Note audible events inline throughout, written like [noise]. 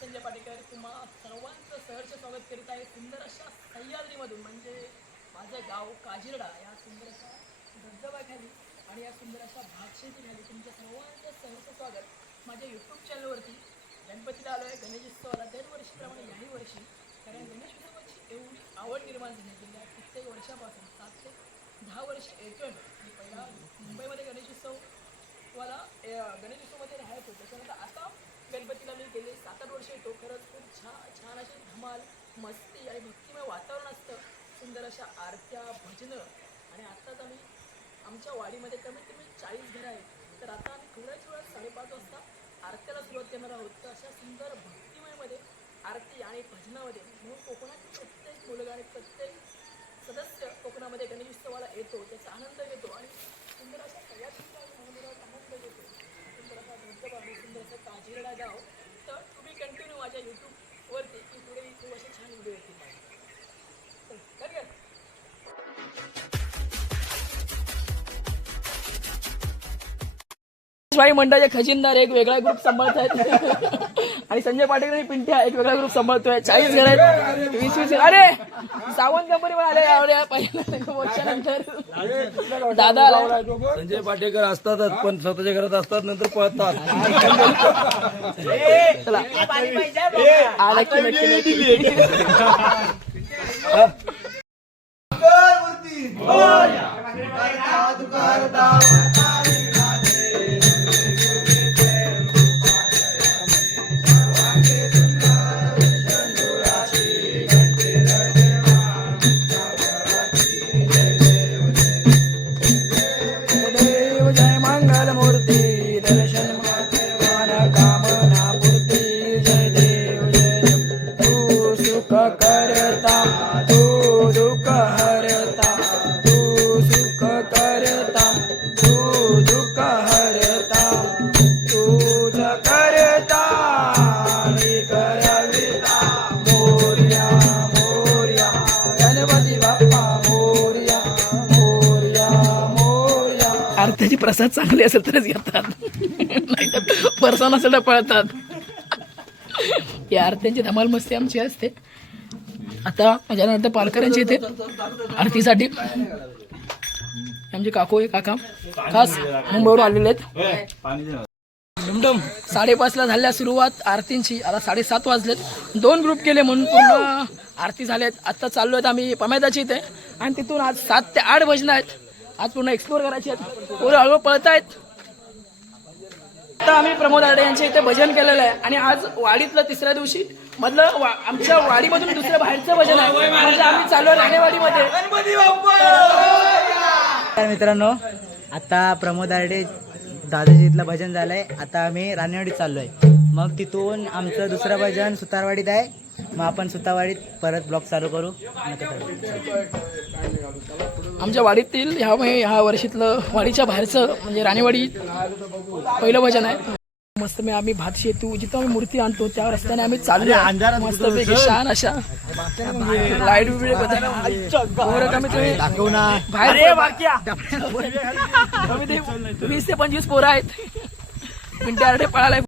संजय पाटेकर तुम्हा सर्वांचं सहर्ष स्वागत करीत आहे सुंदर अशा सह्याद्रीमधून. म्हणजे माझं गाव काजिरडा या सुंदर अशा धबधब्याखाली आणि या सुंदर अशा भातशेतीखाली तुमच्या सर्वांचं सहर्ष स्वागत माझ्या यूट्यूब चॅनलवरती गणपतीला आलो आहे गणेशोत्सवाला दरवर्षीप्रमाणे याही वर्षी. कारण गणेश उत्सवाची एवढी आवड निर्माण झाली गेल्या कित्येक वर्षापासून सात ते दहा वर्ष येतोय मी पहिला मुंबईमध्ये गणेशोत्सव मला गणेशोत्सवमध्ये राहायचो त्याच्यानंतर आता गणपतीला मी गेले सात आठ वर्ष येतो. खरंच खूप छान छान अशी धमाल मस्ती आणि भक्तिमय वातावरण असतं. सुंदर अशा आरत्या भजनं. आणि आत्ताच आम्ही आमच्या वाडीमध्ये कमीत कमी चाळीस घरं आहेत. तर आता आम्ही थोड्याच वेळात साडेपाच वाजता आरत्याला सुरुवात करणार आहोत. तर अशा सुंदर भक्तिमयमध्ये आरती आणि भजनामध्ये म्हणून कोकणातील प्रत्येक मुलगा आणि प्रत्येक सदस्य कोकणामध्ये गणेशोत्सवाला येतो. त्याचा आनंद घेतो आणि सुंदर अशा सगळ्यात आनंद घेतो सुंदर असा धबधबा आणि सुंदर असं काजिरडा गाव तर तुम्ही कंटिन्यू माझ्या यूट्यूबवरती की पुढे खूप असे छान व्हिडिओ येतील माझे. चल, मंडळाचे खजिनदार एक वेगळा ग्रुप सांभाळत आहेत आणि संजय पाटेकर आणि पिंट्या एक वेगळा ग्रुप सांभाळतोय. चाळीस घर आहेत. वीस वीस अरे! सावंत कंपनीवर आले. यावेळी पहिल्या वर्षानंतर. दादा आला संजय पाटेकर असतातच पण स्वतःच्या घरात असतात नंतर पळतात. चला. हा, नक्की नक्की. मोर्या प्रसाद चांगले असेल तरच येतात. नाहीतर परसा तर पळतात. या आरत्यांची धमाल मस्ती आमची असते. आता माझ्यानंतर पालकरांची इथे आरतीसाठी. आमचे काकू आहे काका. खास मुंबईवर आलेले आहेत. डुमडुम साडेपाचला झाल्या सुरुवात आरतींची. आता साडेसात वाजलेत. दोन ग्रुप केले म्हणून पूर्ण आरती झाल्यात. आत्ता चाललो आहेत आम्ही पमेदाची इथे. आणि तिथून आज सात ते आठ भजनं आहेत. आज पूर्ण एक्सप्लोर करायची आहेत. पोरं हळूहळू पळत आहेत आता आम्ही प्रमोद आडे यांच्या इथे भजन केलेलं आहे. आणि आज वाडीतलं तिसऱ्या दिवशी मधलं वा- आमच्या वाडीमधून दुसरं बाहेरचं भजन आहे. म्हणजे आम्ही चाललो राणेवाडीमध्ये. मित्रांनो आता प्रमोद आरडे दादाजी इथलं भजन झालंय. आता आम्ही राणेवाडीत चाललोय. मग तिथून आमचं दुसरं भजन सुतारवाडीत आहे. मग आपण सुतारवाडीत परत ब्लॉग चालू करू. आमच्या वाडीतील ह्या ह्या वर्षीतलं वाडीच्या बाहेरचं म्हणजे राणेवाडी पहिलं भजन आहे. मस्त मी आम्ही भात शेतू जिथं आम्ही मूर्ती आणतो त्या रस्त्याने आम्ही चाललो. मस्त पैकी छान अशा लाइट बिबडे बदल पोरं कमीत कमी बाहेर कमीत कमी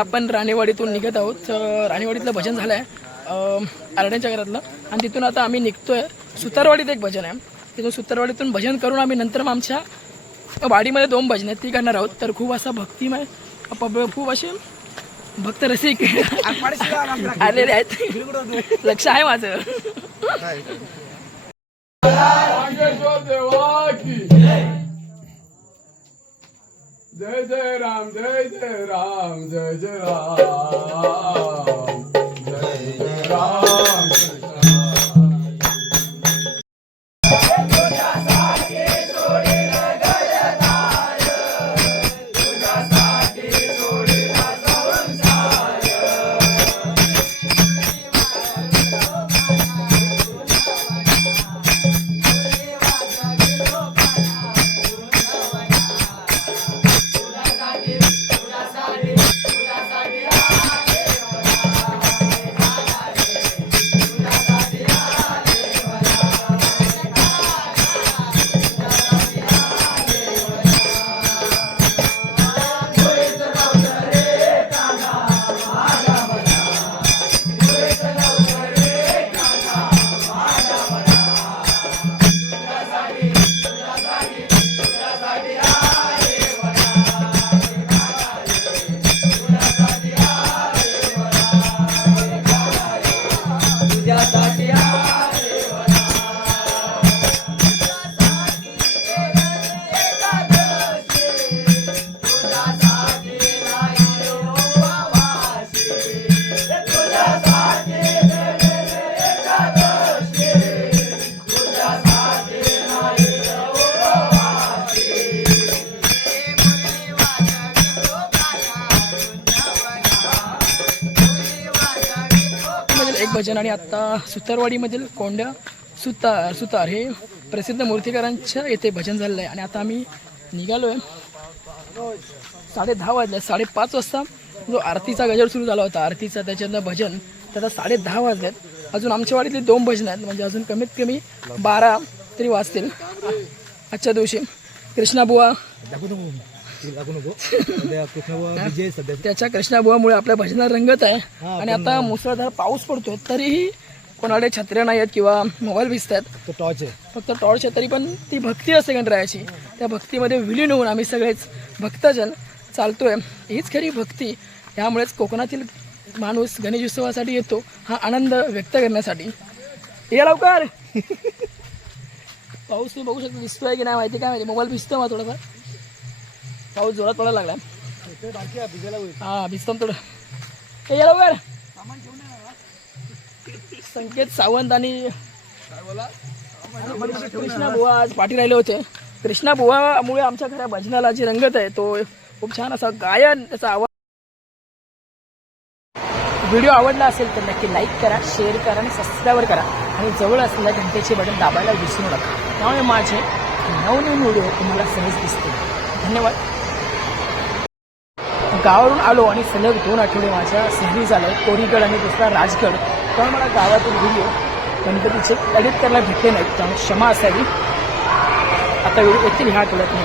आपण राणेवाडीतून निघत आहोत. राणेवाडीतलं भजन झालं आहे आरड्यांच्या घरातलं. आणि तिथून आता आम्ही निघतोय. सुतारवाडीत एक भजन आहे. तिथून सुतारवाडीतून भजन करून आम्ही नंतर मग आमच्या वाडीमध्ये दोन भजन आहेत. ती करणार आहोत. तर खूप असा भक्तिमय खूप असे भक्त रसिक आलेले आहेत. लक्ष आहे माझं. જય જય રામ જય જય રામ જય જય રામ જય જય રામ. आणि आत्ता सुतारवाडीमधील कोंड्या सुतार सुतार हे प्रसिद्ध मूर्तिकारांच्या येथे भजन झालेलं आहे. आणि आता आम्ही निघालो आहे साडे दहा वाजले साडेपाच वाजता जो आरतीचा गजर सुरू झाला होता आरतीचा त्याच्यातलं भजन त्याचा साडे दहा वाजल्यात अजून आमच्या वाडीतले दोन भजन आहेत म्हणजे अजून कमीत कमी बारा तरी वाजतील. आजच्या दिवशी कृष्णाबुवा त्याच्या कृष्णाबुवामुळे आपल्या भजनाला रंगत आहे. आणि आता मुसळधार पाऊस पडतोय तरीही कोणाकडे छत्र्या नाही आहेत किंवा मोबाईल भिजत आहेत तो टॉर्च आहे. फक्त टॉर्च आहे तरी पण ती भक्ती असते गणरायाची. त्या भक्तीमध्ये विलीन होऊन आम्ही सगळेच भक्तजन चालतोय. हीच खरी भक्ती. यामुळेच कोकणातील माणूस गणेशोत्सवासाठी येतो हा आनंद व्यक्त करण्यासाठी. ये लवकर! [laughs] पाऊस तुम्ही बघू शकता दिसतोय की नाही माहिती काय माहिती? मोबाईल भिजतोय मला थोडाफार. पाऊस जोरात पडायला लागला हा भिजतो थोडं ए, ये लवकर संकेत सावंत आणि कृष्णा बुवा आज पाठी राहिले होते. कृष्णा बुवामुळे आमच्या घरा भजनाला जी रंगत आहे तो खूप छान असा गायन त्याचा आवाज व्हिडिओ आवडला असेल तर नक्की लाईक करा शेअर करा आणि सबस्क्राईब करा. आणि जवळ असलेल्या घंटेचे बटन दाबायला विसरू नका. त्यामुळे माझे नवनवीन व्हिडिओ तुम्हाला सहज दिसतील. धन्यवाद. गावावरून आलो आणि सलग दोन आठवडे माझ्या सहली झालं कोरीगड आणि दुसरा राजगड. पण मला गावातील व्हिडिओ गणपतीचे एडिट करायला भेटले नाहीत त्यामुळे क्षमा असावी. आता व्हिडिओ येतील ह्या आठवड्यात नाही